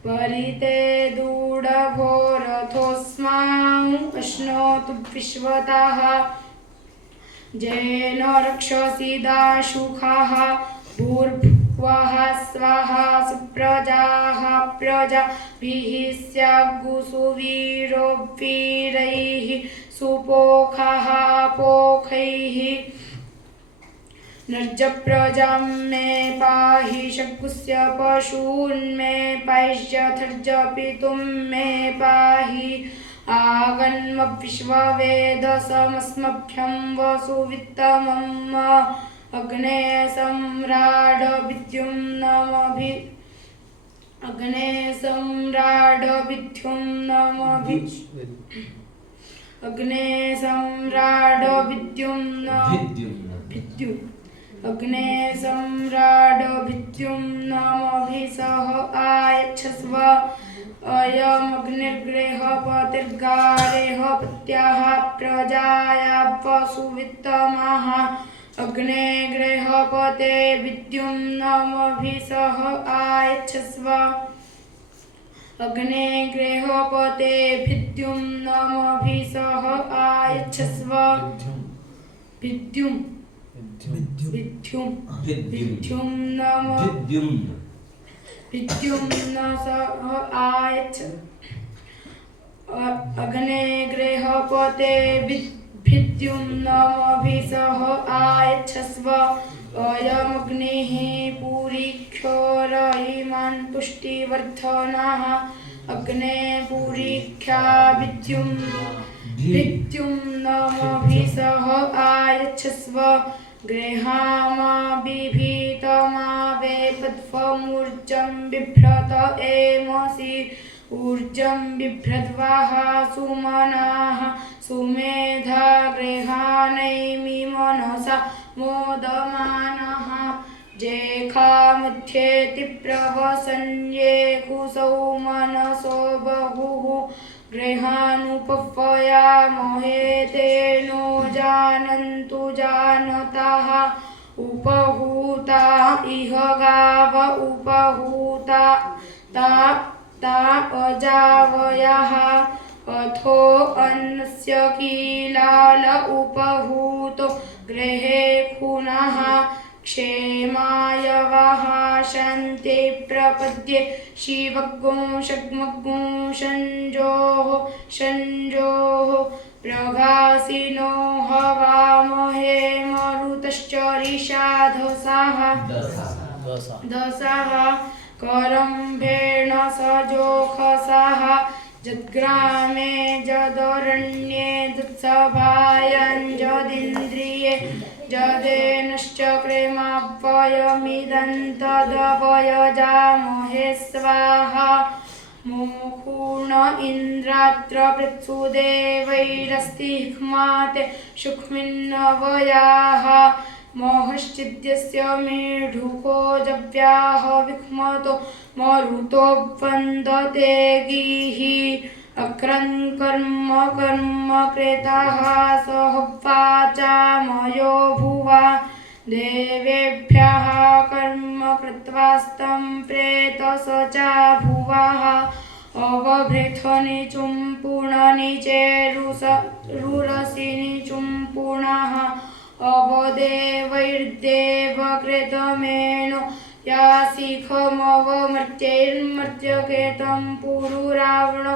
परिते दूढभो रथोऽस्मान् अश्नोतु विश्वतः जेन रक्षसि दाशुखाः भूर्भुवः स्वः सुप्रजाः प्रजाभिः स्यागुसुवीरोवीरैः सुपोखाः पोखैः नर्जप्रजां मे पाहि शकुस्य पशून् मे पाहिष्यथर्जपितुं मे पाहि आगन्मविश्ववेदसमस्मभ्यं वसुवित्तमम् अग्ने सम्राड विद्युं नमभि अग्ने सम्राड विद्युं नमभि अग्ने सम्राड विद्युं भिद्युं अग्ने सम्राड भिद्युं नमभिसह आयच्छस्व अयमग्निर्गृहपतिर्गारेह पत्याः प्रजाया वसुवित्तमः अग्ने गृहपते विद्युं नमभिसह आयच्छस्व अग्ने गृहपते विद्युं नमभिसह आयच्छस्व विद्युं नम विद्युं न सह आयच्छ अग्ने गृहपते विद्युं नमभिसह आयच्छस्व अयमग्निः पुरीक्षोरयिमान् पुष्टिवर्धनः अग्ने पुरीक्षा विद्युं नमभिसह आयच्छस्व गृहामाबिभीतमावेपध्वमूर्जं बिभ्रत एमसि ऊर्जं बिभ्रद्वाः सुमनाः सुमेधा गृहाणैमि मनसा मोदमानः जेखामुध्येति प्रवसन्ये कुसौ मनसो बहुः गृहानुपह्वयामहे तेनो जानन्तु जानताः उपहूता इह गाव उपहूता ता अजावयाः अथो अन्नस्य कीलाल उपहूतो गृहे खुनः क्षेमाय वः शान्ते प्रपद्ये शिवग्गो शग्मग्गो संजोः प्रगासिनो हवामहे मरुतश्चरिषाधसाः दसाः करम्भेण सजोखसाः जद्ग्रामे जदरण्ये जत्सभायाञ्जदिन्द्रिये जदेनश्चक्रेमाव्ययमिदं तदवयजामहे स्वाहा मुखूर्ण इन्द्रात्र पृत्सुदेवैरस्तिह्माते शुक्मिन्नवयाः मोहश्चिद्यस्य मेढुको जव्याः विक्मतो मरुतो वन्दते गीः अक्रन् कर्म कृतः सहवाचामयो भुवा देवेभ्यः कर्म कृत्वास्तं प्रेतस च भुवः अवभृथनि चुम्पुणनि चेरुरसिनि चुम्पुणः अवदेवैर्देवकृतमेनो यासिखमवमर्त्यैर्मर्त्यकेतं पुरुरावणो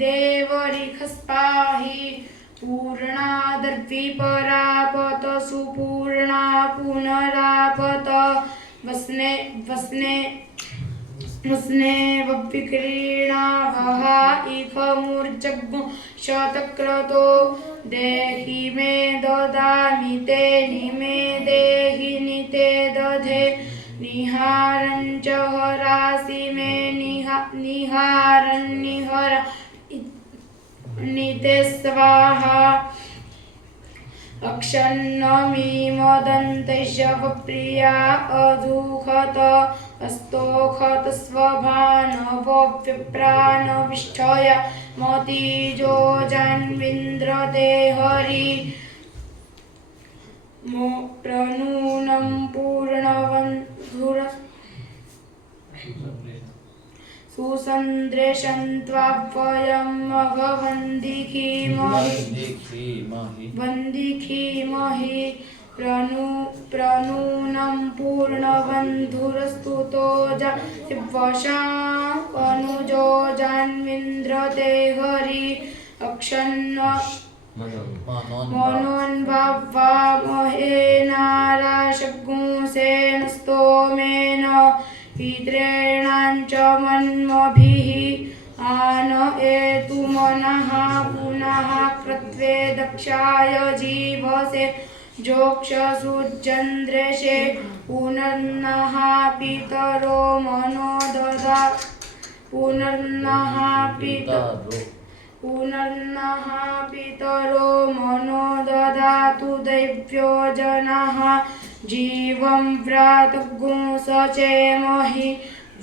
देवरिखस्पाहि पूर्णादर्विपरापत सुपूर्णा पुनरापत वस्ने वविक्रीणावः इखमुर्जग्गु शतक्रतो देहि मे ददामि ते निमे देहि निते दधे निहारं च हरासि मे निहारं निहर निते स्वाहा अक्षन्नमि मदन्तैषवप्रिया अधुखत अस्तोखत स्वभानवव्यप्राणविष्ठय मतिजो जान्विन्द्रते हरि प्रनूनं पूर्णवन्धुर सुसन्द्रेशन्त्वाभ्वयं वन्दिखीमहि प्रनूनं पूर्णवन्धुरस्तुतो शिवशां अनुजो जान्विन्द्रते हरि अक्षन्न मनोन्भावामहे नाराशगुंसेन स्तोमेन पितॄणाञ्च मन्मभिः आन एतु मनः पुनः कृत्वे दक्षाय जीवसे जोक्षसुर्चन्द्रेशे पुनर्नः पितरो मनो ददा पुनर्नः पितरो मनो ददातु दैव्यो जनः जीवं व्रातगुंसचेमहि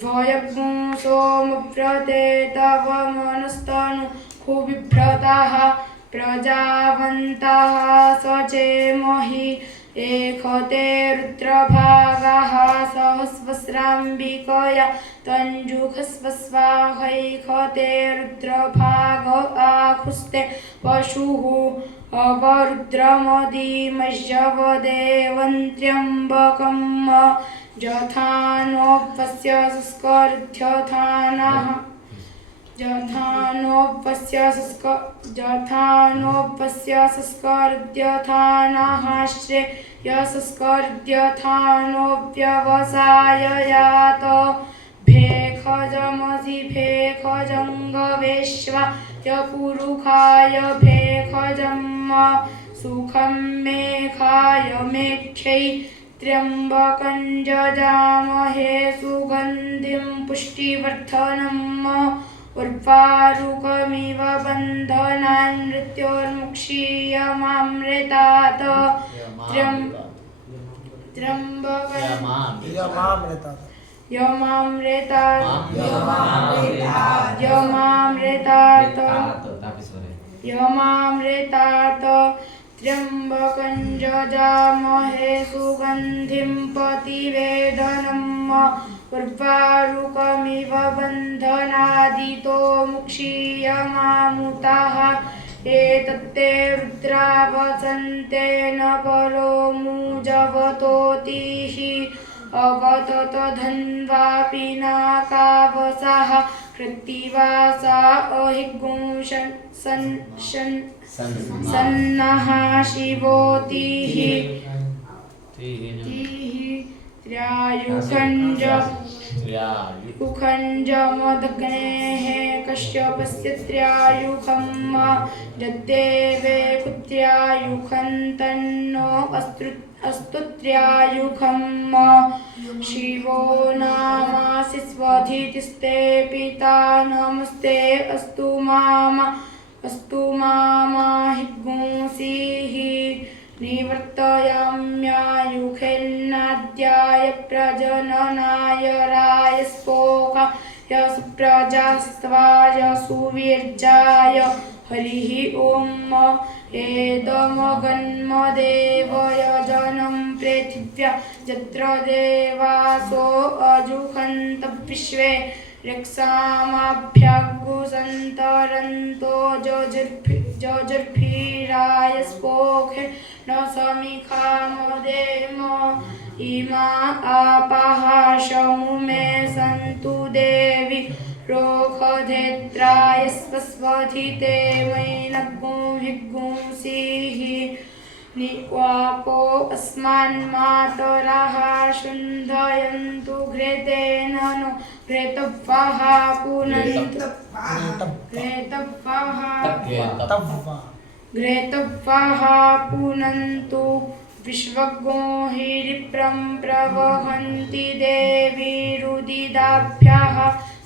भयगुंसोमव्रते तव मनस्तनु खुबिभ्रताः प्रजावन्तः सचेमहि एकते रुद्रभागाः सहस्रस्राम्बिकया तञ्जुखस्वस्वाहैखते रुद्रभाग आखुस्ते पशुः अवरुद्रमदिमज्जवदेवन्त्र्यम्बकं जथानोपस्य संस्कर्ध्यथानः जथानोपस्य संस्कर्ध्यथानः श्रेयसंस्कर्ध्यथानोऽव्यवसाययात भेखजमसि भेखजङ्गवेश्वा यपुरुखाय भेखजम् सुखं मेघाय मेख्यै त्र्यम्बकं जजामहे सुगन्धिं पुष्टिवर्धनम् उर्वारुकमिव बन्धनान् मृत्योर्मुक्षीयमामृतात् यमामृतात् त्र्यम्बकं जजामहे सुगन्धिं प्रतिवेदनम् उर्वारुकमिव बन्धनादितो मुक्षीयमामुताः एतत्ते रुद्रावसन्तेन परो मुजवतोतिः अवतत धन्वापि नाकावसाः कृत्तिवासा सन्नः शिवोतिः त्र्यायुखञ्जमदग्नेः कश्यपस्य त्र्यायुखम् यद्देवे कुत्र्यायुखं तन्नो अस्तु त्र्यायुखम् शिवो नामासि स्वधितिस्ते पिता नमस्ते अस्तु मामा हि गुंसीः निवर्तयाम्यायुखेन्नाद्याय प्रजननाय रायस्पोकाय सुप्रजास्त्वाय सुवीर्याय हरिः ॐ एदमगन्मदेवयजनं पृथिव्या यत्र देवासो अजुहन्त विश्वे रक्षामाभ्यागुसन्तरन्तो जजुर्भिरायस्पोखे न समिखामदेम इमा आपाः शमुमे सन्तु देवि रोखधेत्राय स्वस्वधिते मैनगुंभिगुंसीः निवापो अस्मान्मातरः शुन्धयन्तु घृतेन नो घृतवः पुनन्तु घृतवः पुनन्तु विश्वज्ञो हीरिप्रं प्रवहन्ति देवीरुदिदाभ्यः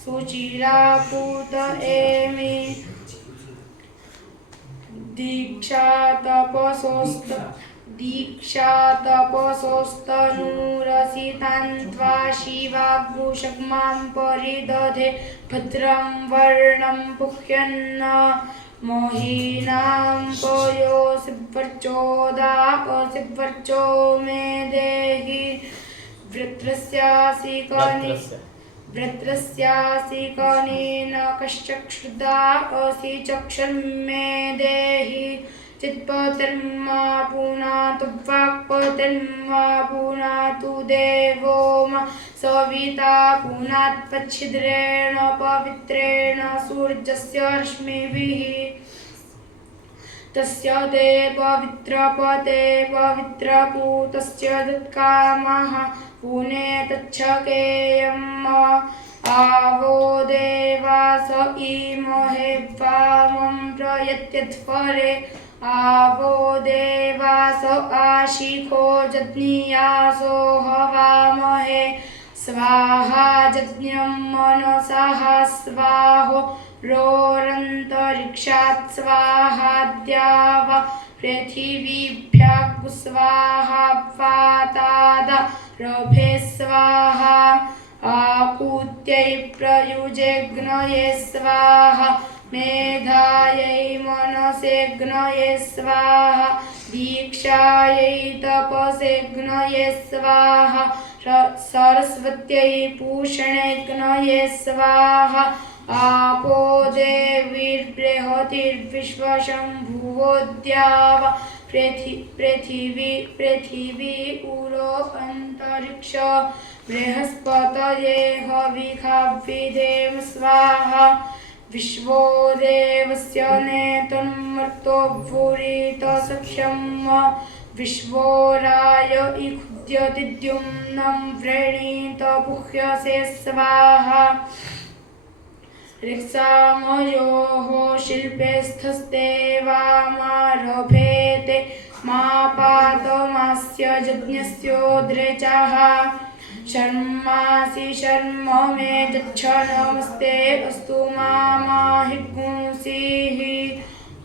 सुचिरापूत एमि दीक्षा तपसोस्तनूरसितान्त्वा शिवाग्मुषग्मां परिदधे भद्रं वर्णं पुह्यन्न मोहिनां पयोसिवर्चोदा मे देहि वृत्रस्यासि कनेन कश्चक्षुर्दा असि चक्षुर्मे देहि चित्पतिर्मा पुनातु वाक्पतिर्मा पुनातु देवो मा सविता पुनात्पच्छिद्रेण पवित्रेण सूर्यस्य रश्मिभिः तस्य ते पवित्रपते पवित्रपूतस्य तत्कामः पुने तच्छकेयम् आवो देवास इमहे वामं प्रयत्यध्वरे आवो देवास आशिखो जज्ञियासो हवामहे स्वाहा जज्ञं मनसः स्वाहो रोरन्तरिक्षात् स्वाहा द्याव पृथिवीभ्यः स्वाहा वातादरभे स्वाहा आकूत्यै प्रयुजेग्नये स्वाहा मेधायै मनसेग्नये स्वाहा दीक्षायै तपसेग्नये स्वाहा सरस्वत्यै पूषणेग्नये स्वाहा आपो देवीर्बृहतिर्विश्वशम्भुवोऽद्याव पृथिवी उरो अन्तरिक्ष बृहस्पतये हविखाविदेव स्वाहा विश्वो देवस्य नेतन्मर्तो भूरित सख्यं विश्वो राय इखुद्यति द्युम्नं व्रणीत पुह्यसे स्वाहा ऋक्सामयोः शिल्पेस्थस्ते वामारभेते मा पातमास्य यज्ञस्योद्रेचः शर्मासि शर्म मे यच्छ नमस्ते अस्तु मामाहिगुंसीः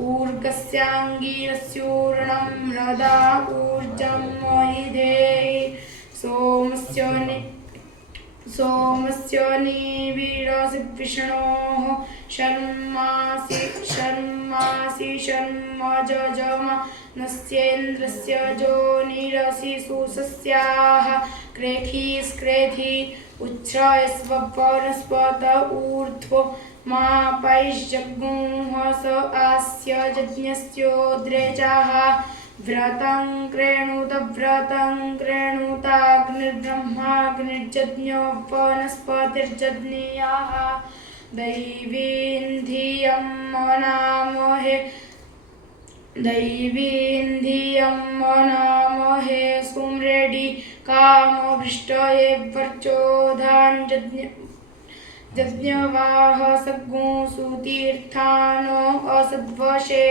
ऊर्गस्याङ्गीरस्यूर्णं रदा ऊर्जं मयि देहि सोमस्य निविरसि विष्णोः शर्मासि शर्म जजमा नस्येन्द्रस्य जोनिरसि सुसस्याः क्रेखी उच्छ्रयस्वपनस्पत ऊर्ध्वो मा पैश्जग्मुः स आस्य यज्ञस्योद्रेचः व्रतं कृणुताग्निर्ब्रह्माग्निर्जज्ञो वनस्पतिर्जज्ञियाः दैवीं धियं मनामहे सुम्रेडी कामभृष्टये वर्चोधान् जज्ञवाह सद्गुंसुतीर्थानो असद्वशे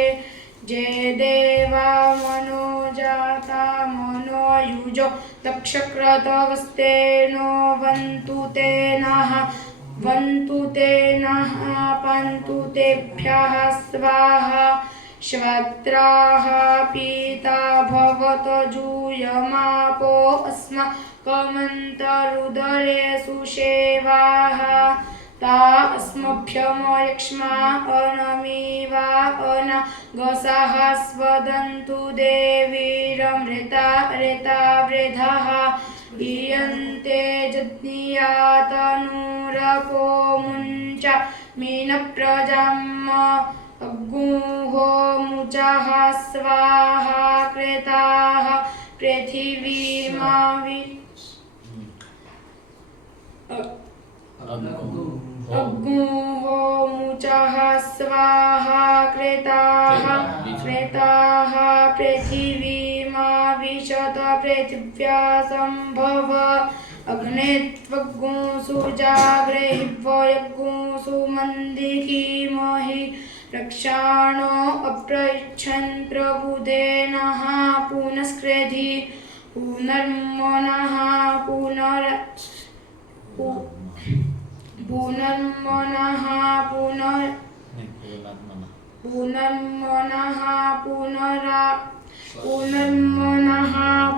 जे देवा मनोजाता मनोयुजो दक्षक्रतवस्तेनो वन्तु ते नः पन्तु तेभ्यः स्वाहा श्वत्राः पीता भवत जूयमापो अस्माकमन्तरुदरे सुषेवाः ता अस्मभ्यमयक्ष्मा अनमीवा अनागसाः स्वदन्तु देवीरमृता ऋता ईयन्ते जज्ञियातनूरपो मुञ्च मीनप्रजाम् अग्गुहो मुचः स्वाहा कृताः पृथिवीमावि अग्गुहो मुचः स्वाहा कृताः पृथिवीमाविशत पृथिव्या सम्भव अग्ने त्वग्गुंसु जाग्रहिवयग्गुंसु मन्दिखीमहि रक्षाणो अप्रयच्छन् प्रबुधेनः पुनस्कृधि पुनर्मनः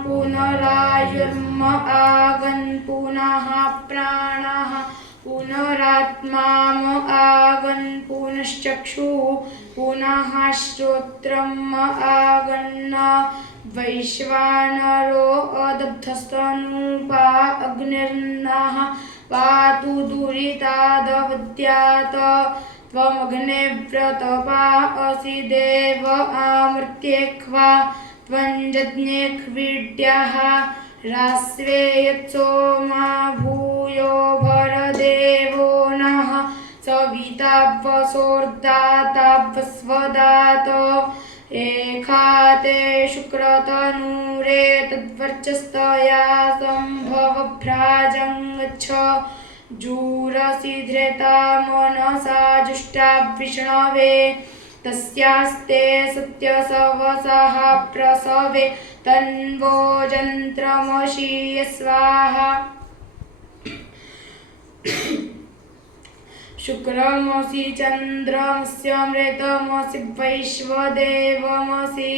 पुनरायुर्म आगन् पुनः प्राणः पुनरात्माम आगन् पुनश्चक्षुः पुनः श्रोत्रम् आगन् वैश्वानरो अदब्धस्तनूपा अग्निर्नः पातु दुरितादवद्यात् त्वमग्ने व्रतपा असि देव आमृत्येख्वा त्वञ्जज्ञेख्वीड्यः रास्वे यत्सोमा भूयो भरदेवो नः सविता वसोर्दातावस्वदात एखाते शुक्रतनूरे तद्वर्चस्तया सम्भवभ्राजं गच्छ जूरसि धृता मनसा जुष्टा विष्णवे तस्यास्ते सत्यसवसः प्रसवे तन्वो जन्त्रमशीय स्वाहा शुक्रमसि चन्द्रमस्यमृतमसि वैश्वदेवमसि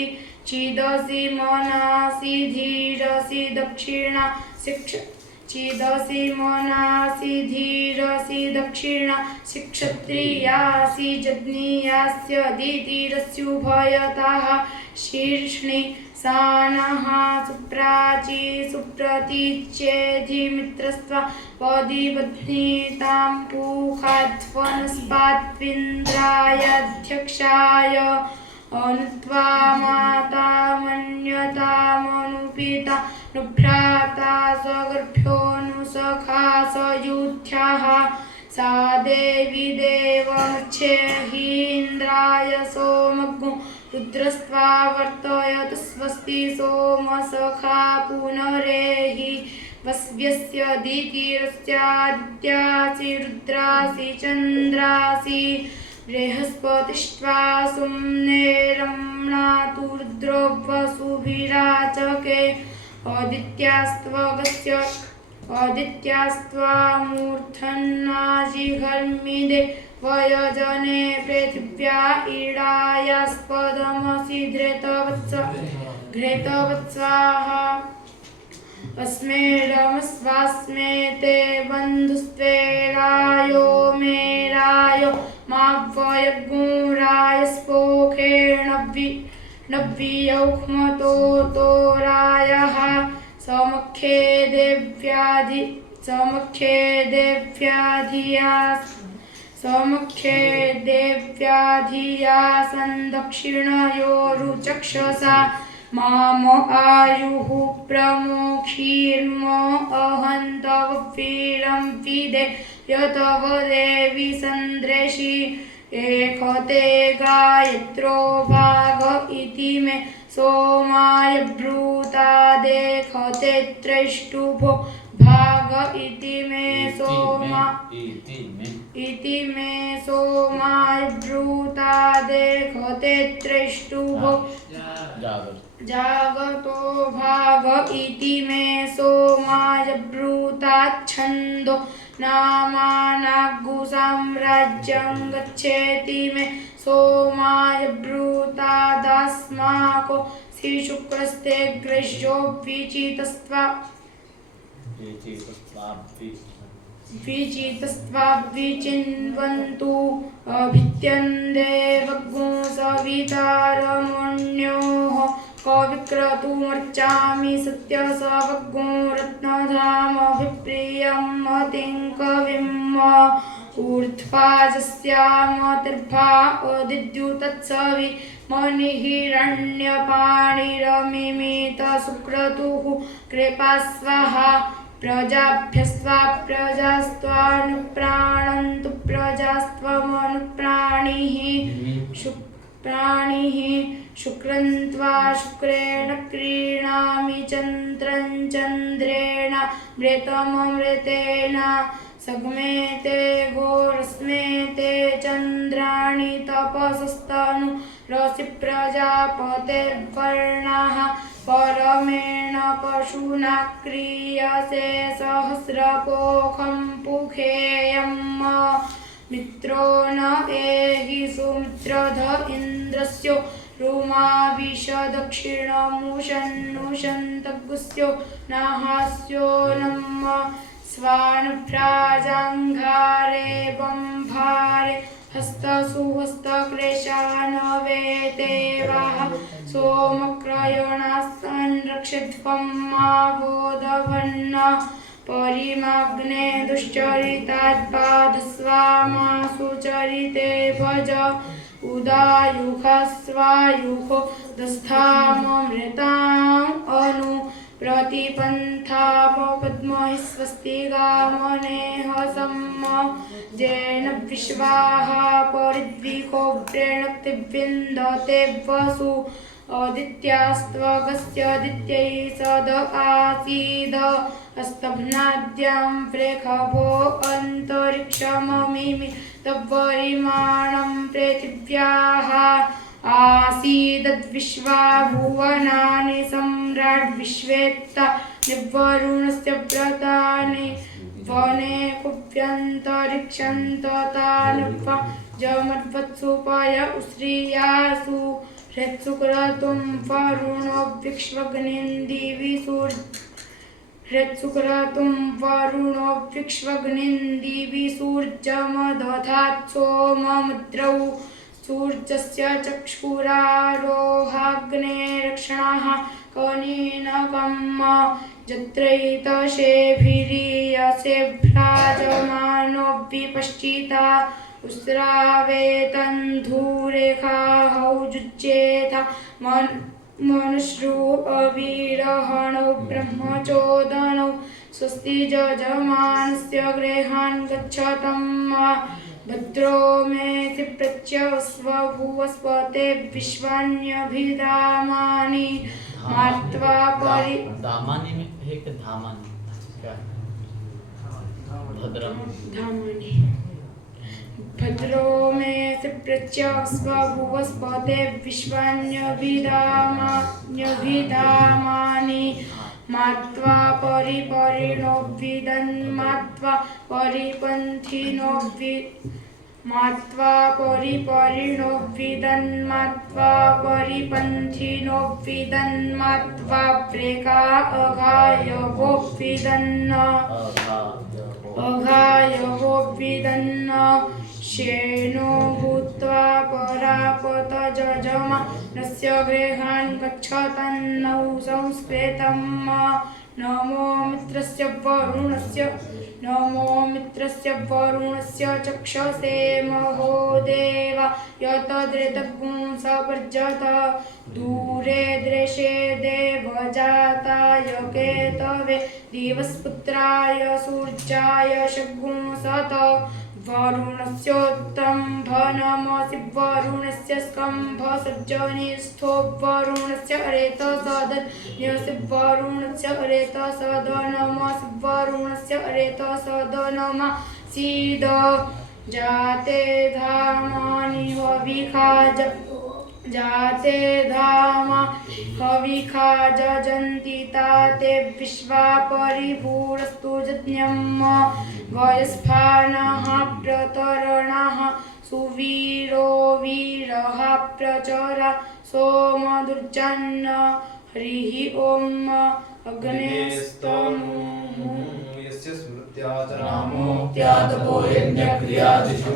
चिदसि मनासि धीरसि दक्षिणा चिदसि मनासि धीरसि दक्षिणा क्षत्रियासि जज्ञियास्य दितिरस्युभयतः शीर्ष्णि सानः सुप्राची सुप्रतीच्येधिमित्रस्त्वा पदिबध्नीतां पूखाध्वनस्पात्विन्द्रायाध्यक्षाय अनुत्वा माता मन्यतामनुपिता नुभ्राता स्वगर्भ्योऽनुसखा सयुध्याः सा देवी देवमच्छेहीन्द्राय सोमग्नो रुद्रस्त्वा वर्तयत स्वस्ति सोमसखा पुनरेहि वस्व्यस्य दितिरस्यादित्यासि रुद्रासि चन्द्रासि बृहस्पतिष्ट्वा सुम्ने रम्णातु रुद्रो वसुभिराचके आदित्यास्त्वा मूर्धन्नाजिघर्मिदे वयजने पृथिव्या ईडायास्पदमसि घृतवत्स्वाहा अस्मे रमस्वास्मे ते बन्धुस्त्वे रायो मे रायो माव्ययगुराय स्पोखेण नव्यौक्मतो रायः समख्ये देव्याधिया सन्दक्षिणयोरुचक्षसा माम आयुः प्रमुखीर्म अहन्तव वीरं विदे यतव देवी सन्द्रेषि एखते गायत्रो भाग इति मे सोमाय ब्रूता देखते त्रैष्टुभो भाग इति मे सोमाय ब्रूता देखते त्रैष्टुभो जागतो भाग इति मे सोमाय ब्रूताच्छन्दो नामानागुसाम्राज्यं गच्छेति मे सोमाय ब्रूतादस्माको श्रीशुक्रस्ते ग्रह्यो विचिन्वन्तु अभित्यन्देवगुं सवितारमण्योः कविक्रतुमर्चामि सत्यसवगुं रत्नधामभिप्रियं मतिं कविम् ऊर्ध्वाजस्यामतिर्भा अदिद्युतत्सवि मणिहिरण्यपाणिरमिमित सुक्रतुः कृपास्वाहा प्रजाभ्यस्त्वा प्रजास्त्वानुप्राणन्तु प्रजास्त्वमनुप्राणिः शुक्रन्त्वा शुक्रेण क्रीणामि चन्द्रं चन्द्रेण मृतममृतेन सग्मे ते घोरस्मे ते चन्द्राणि तपसस्तनु रसि प्रजापतेर्वर्णाः परमेण पशुना क्रियसे सहस्रकोखं पुखेयम् मित्रो न एहि सुमित्रध इन्द्रस्य रुमाविशदक्षिणमुषन्नुषन्तगुस्यो नाहास्यो नम स्वानभ्राजाङ्घारे बम्भारे हस्तसुहस्तक्लेशानवे देवाः सोमक्रयणास्तन्रक्षध्वं मा बोधवन्न परिमाग्ने दुश्चरितात्पादस्वामासु चरिते भज उदायुखस्वायुखो दस्थाममृताम् अनु प्रतिपन्थामपद्महि स्वस्तिगामनेह सम्म जेन विश्वाः परिद्विखो प्रेणक्तिविन्दते वसु आदित्यास्त्वगस्यादित्यै सद आसीद अस्तभ्नाद्यां प्रेखभो अन्तरिक्षममिमि तद्वरिमाणं पृथिव्याः आसीदद्विश्वा भुवनानि सम्राट् विश्वेत्ता निवरुणस्य व्रतानि वने कुप्यन्तरिक्षन्ततानुपा जमद्वत्सुपय उश्रियासु हृत्सुक्रतुं वरुणो विक्ष्वग्निं दिवि हृत्सुक्रतुं वरुणो विक्ष्वग्निं दिवि सूर्यमदधात् सोममुद्रौ सूर्यस्य चक्षुरारोहाग्ने रक्षणाः कनीनकम् जत्रैतशेभिरीयसे भ्राजमानो विपश्चिता उस्रावेतन्धूरेखाहौजुज्येथा मनुश्रु अविरहणो ब्रह्मचोदनौ स्वस्ति जजमानस्य गृहान् गच्छतं भद्रो मेऽसि प्रत्यवस्व भुवस्पते विश्वान्यभिधामानि मात्वा परि दामानी में है कि धामानी क्या है? भद्रम धामानि भद्रो मेऽसि प्रत्यवस्व भुवस्पते विश्वान्यभिधामानि मात्वा परिपरिणो विदन्मात्वा परिपन्थिनो मात्वा परिपरिणो विदन्मात्वा परिपन्थिनो विदन्मात्वा प्रेका अघायवो विदन्न अघायवो विदन्न शेनो भूत्वा परापत जजमानस्य गृहान् गच्छतन्नौ संस्कृतं नमो मित्रस्य वरुणस्य चक्षसे महोदेव यतदृतपुंसपर्जत दूरे दृशे देवजाताय केतवे दिवस्पुत्राय सूर्याय शगुंसत वरुणस्योत्तम्भनमसि वरुणस्य स्कम्भसज्जनिस्थो वरुणस्य रेतसदन्यसि वरुणस्य रेतसदनमसि वरुणस्य रेतसदनमसीद जाते धामानि हविखा जजन्ति ताते विश्वा परिभूरस्तु यज्ञम् वयस्फानाः प्रतरणाः सुवीरो वीरः प्रचरा सोमदुर्जन्न हरिः ॐ अग्नेस्तनुः यस्य स्मृत्या च नामोक्त्यादपो यज्ञक्रियादिषु